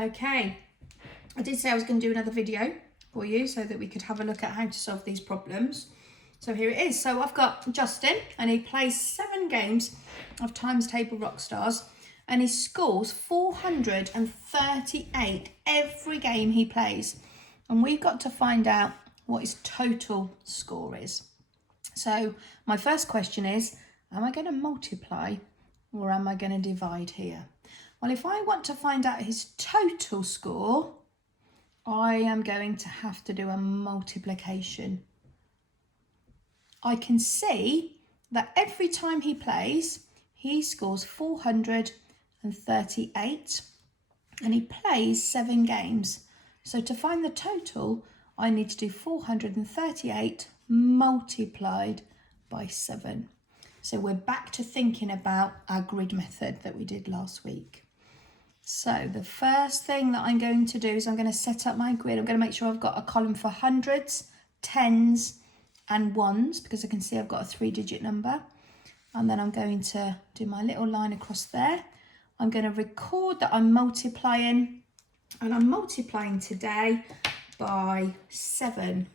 Okay, I did say I was going to do another video for you so that we could have a look at how to solve these problems. So here it is. So I've got Justin and he plays 7 games of Times Table Rockstars and he scores 438 every game he plays. And we've got to find out what his total score is. So my first question is, am I going to multiply or am I going to divide here? Well, if I want to find out his total score, I am going to have to do a multiplication. I can see that every time he plays, he scores 438 and he plays 7 games. So to find the total, I need to do 438 multiplied by 7. So we're back to thinking about our grid method that we did last week. So the first thing that I'm going to do is I'm going to set up my grid. I'm going to make sure I've got a column for hundreds, tens and ones because I can see I've got a 3-digit number. And then I'm going to do my little line across there. I'm going to record that I'm multiplying, and I'm multiplying today by 7.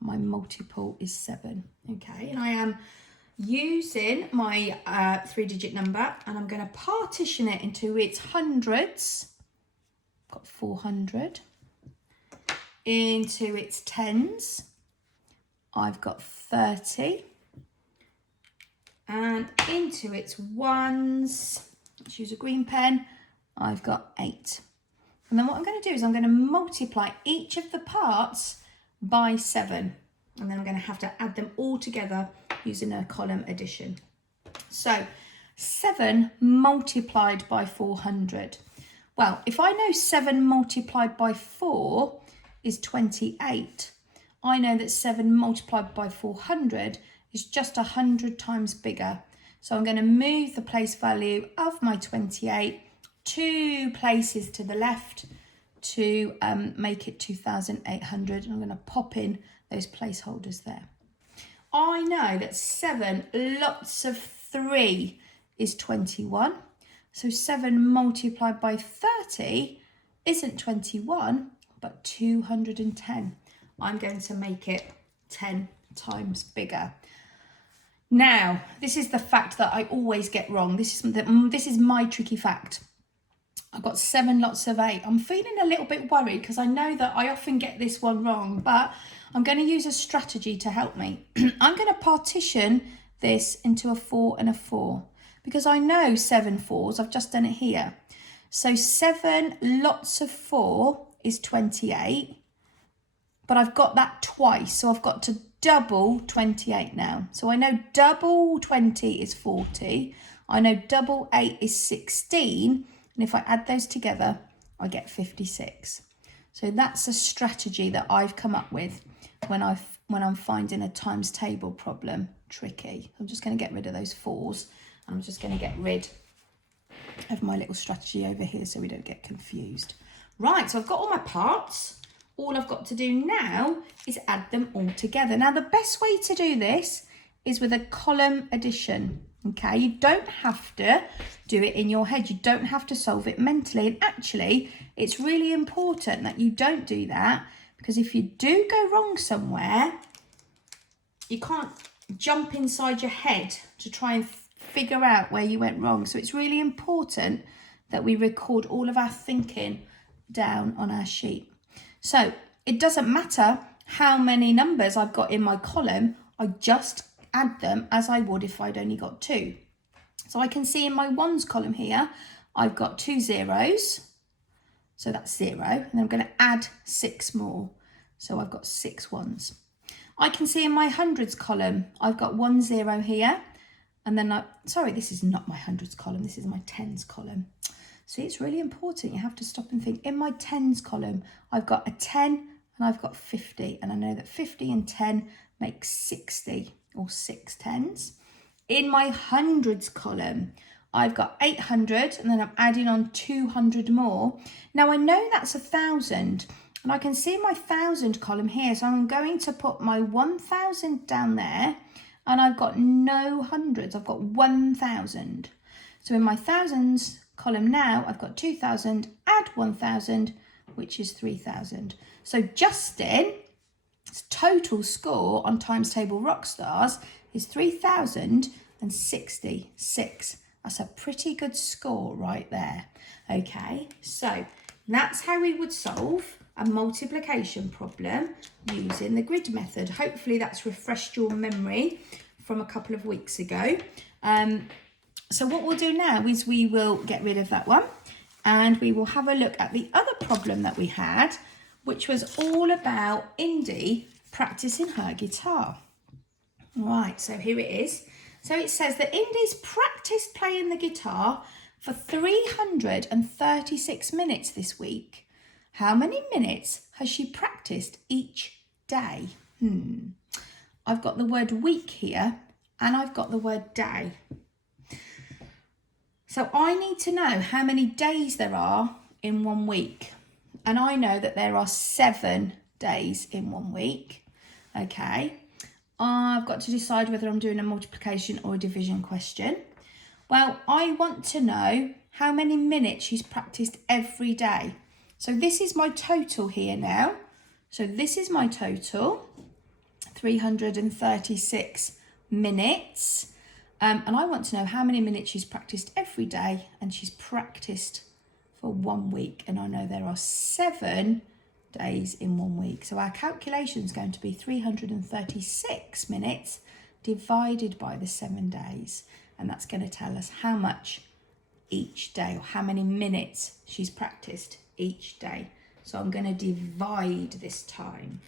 My multiple is 7. Okay, and I am using my 3-digit number and I'm going to partition it into its hundreds. I've got 400. Into its tens, I've got 30. And into its ones, let's use a green pen, I've got 8. And then what I'm going to do is I'm going to multiply each of the parts by 7. And then I'm going to have to add them all together using a column addition. So 7 multiplied by 400. Well, if I know 7 multiplied by 4 is 28, I know that 7 multiplied by 400 is just 100 times bigger. So I'm going to move the place value of my 28 2 places to the left to make it 2,800. And I'm going to pop in those placeholders there. I know that 7 lots of 3 is 21. So 7 multiplied by 30 isn't 21, but 210. I'm going to make it 10 times bigger. Now, this is the fact that I always get wrong. This is my tricky fact. I've got 7 lots of 8. I'm feeling a little bit worried because I know that I often get this one wrong, but I'm going to use a strategy to help me. I'm going to partition this into a 4 and a 4 because I know 7 4s. I've just done it here. So 7 lots of 4 is 28, but I've got that twice. So I've got to double 28 now. So I know double 20 is 40. I know double 8 is 16. And if I add those together, I get 56. So that's a strategy that I've come up with when I'm finding a times table problem tricky. I'm just going to get rid of those 4s. And I'm just going to get rid of my little strategy over here so we don't get confused. Right, so I've got all my parts. All I've got to do now is add them all together. Now, the best way to do this is with a column addition. Okay, you don't have to do it in your head. You don't have to solve it mentally. And actually, it's really important that you don't do that because if you do go wrong somewhere, you can't jump inside your head to try and figure out where you went wrong. So it's really important that we record all of our thinking down on our sheet. So it doesn't matter how many numbers I've got in my column, I just add them as I would if I'd only got 2. So I can see in my ones column here, I've got 2 zeros. So that's 0. And then I'm going to add 6 more. So I've got 6 ones. I can see in my hundreds column, I've got 1 0 here. And then, sorry, this is not my hundreds column. This is my tens column. See, it's really important. You have to stop and think. In my tens column, I've got a 10 and I've got 50. And I know that 50 and 10 make 60 or 6 tens. In my hundreds column, I've got 800 and then I'm adding on 200 more. Now I know that's 1,000 and I can see my 1,000 column here. So I'm going to put my 1,000 down there and I've got no hundreds. I've got 1,000. So in my thousands Column now, I've got 2,000, add 1,000, which is 3,000. So Justin's total score on Times Table Rockstars is 3,066. That's a pretty good score right there. Okay, so that's how we would solve a multiplication problem using the grid method. Hopefully that's refreshed your memory from a couple of weeks ago. So what we'll do now is we will get rid of that one and we will have a look at the other problem that we had, which was all about Indy practicing her guitar. Right, so here it is. So it says that Indy's practiced playing the guitar for 336 minutes this week. How many minutes has she practiced each day? I've got the word week here and I've got the word day. So I need to know how many days there are in 1 week. And I know that there are 7 days in 1 week. Okay. I've got to decide whether I'm doing a multiplication or a division question. Well, I want to know how many minutes she's practiced every day. So this is my total here now. So this is my total, 336 minutes. And I want to know how many minutes she's practiced every day, and she's practiced for 1 week. And I know there are 7 days in 1 week. So our calculation is going to be 336 minutes divided by the 7 days. And that's going to tell us how much each day, or how many minutes she's practiced each day. So I'm going to divide this time.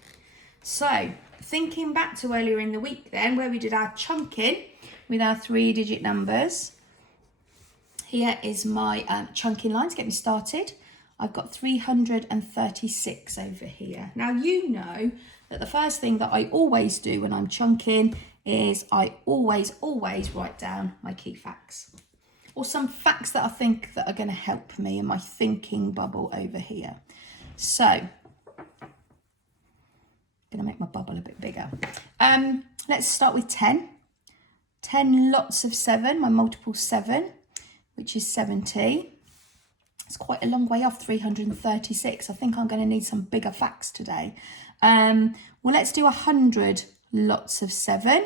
So thinking back to earlier in the week then, where we did our chunking with our 3-digit numbers. Here is my chunking line to get me started. I've got 336 over here. Now you know that the first thing that I always do when I'm chunking is I always write down my key facts, or some facts that I think that are going to help me in my thinking bubble over here. So I'm going to make my bubble a bit bigger. Let's start with 10. 10 lots of 7, my multiple 7, which is 70. It's quite a long way off 336. I think I'm going to need some bigger facts today. Well, let's do 100 lots of 7.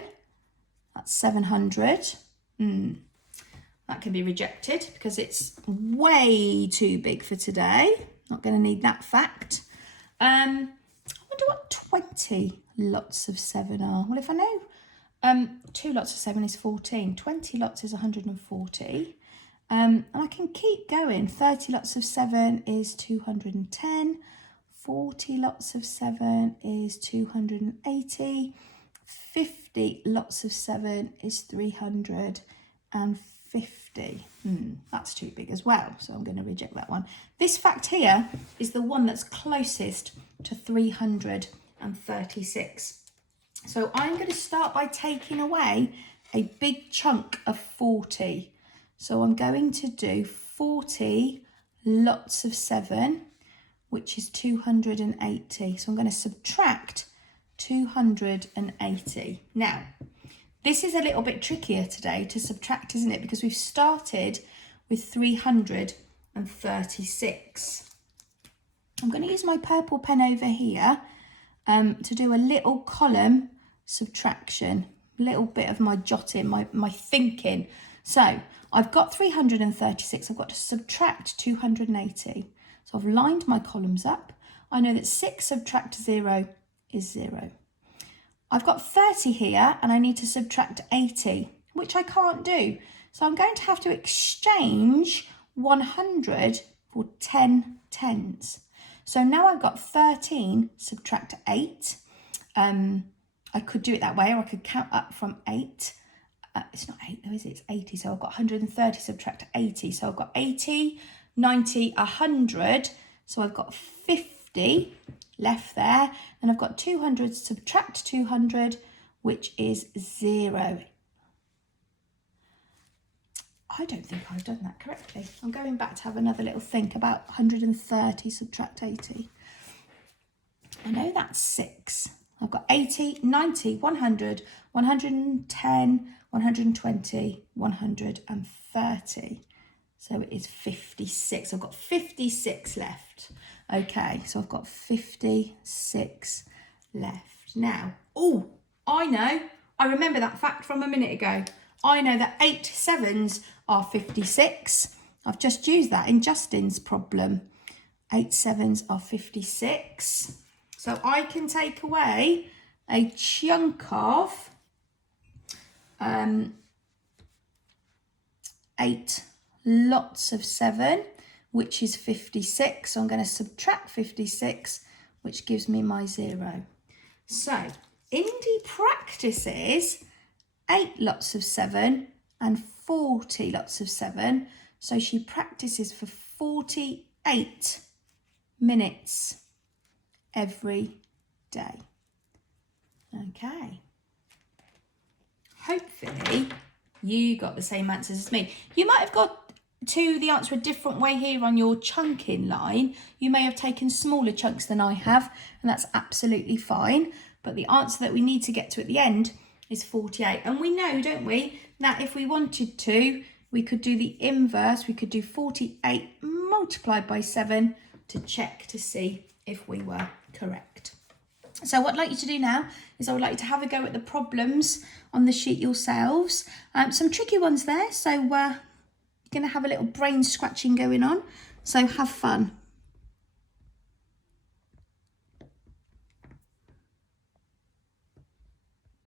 That's 700. That can be rejected because it's way too big for today. Not going to need that fact. I wonder what 20 lots of 7 are. Well, if I know 2 lots of 7 is 14. 20 lots is 140. And I can keep going. 30 lots of 7 is 210. 40 lots of 7 is 280. 50 lots of 7 is 350. That's too big as well, so I'm going to reject that one. This fact here is the one that's closest to 336. So I'm going to start by taking away a big chunk of 40. So I'm going to do 40 lots of 7, which is 280. So I'm going to subtract 280. Now, this is a little bit trickier today to subtract, isn't it? Because we've started with 336. I'm going to use my purple pen over here to do a little column subtraction, a little bit of my jotting, my thinking. So I've got 336, I've got to subtract 280. So I've lined my columns up. I know that 6 subtract 0 is 0. I've got 30 here and I need to subtract 80, which I can't do. So I'm going to have to exchange 100 for 10 tens. So now I've got 13 subtract 8. I could do it that way, or I could count up from 8. It's not 8 though, is it? It's 80. So I've got 130 subtract 80. So I've got 80, 90, 100. So I've got 50 left there. And I've got 200 subtract 200, which is 0. I don't think I've done that correctly. I'm going back to have another little think about 130 subtract 80. I know that's 6. I've got 80, 90, 100, 110, 120, 130. So it is 56. I've got 56 left. Okay, so I've got 56 left. Now, oh, I know. I remember that fact from a minute ago. I know that 8 sevens are 56. I've just used that in Justin's problem. 8 sevens are 56. So I can take away a chunk of 8 lots of 7, which is 56. So I'm going to subtract 56, which gives me my 0. So Indy practices 8 lots of 7 and 40 lots of 7. So she practices for 48 minutes every day. Okay. Hopefully you got the same answers as me. You might have got to the answer a different way here on your chunking line. You may have taken smaller chunks than I have, and that's absolutely fine. But the answer that we need to get to at the end is 48. And we know, don't we, that if we wanted to, we could do the inverse. We could do 48 multiplied by 7 to check to see if we were correct. So what I'd like you to do now is I would like you to have a go at the problems on the sheet yourselves. Some tricky ones there, so you're going to have a little brain scratching going on. So have fun.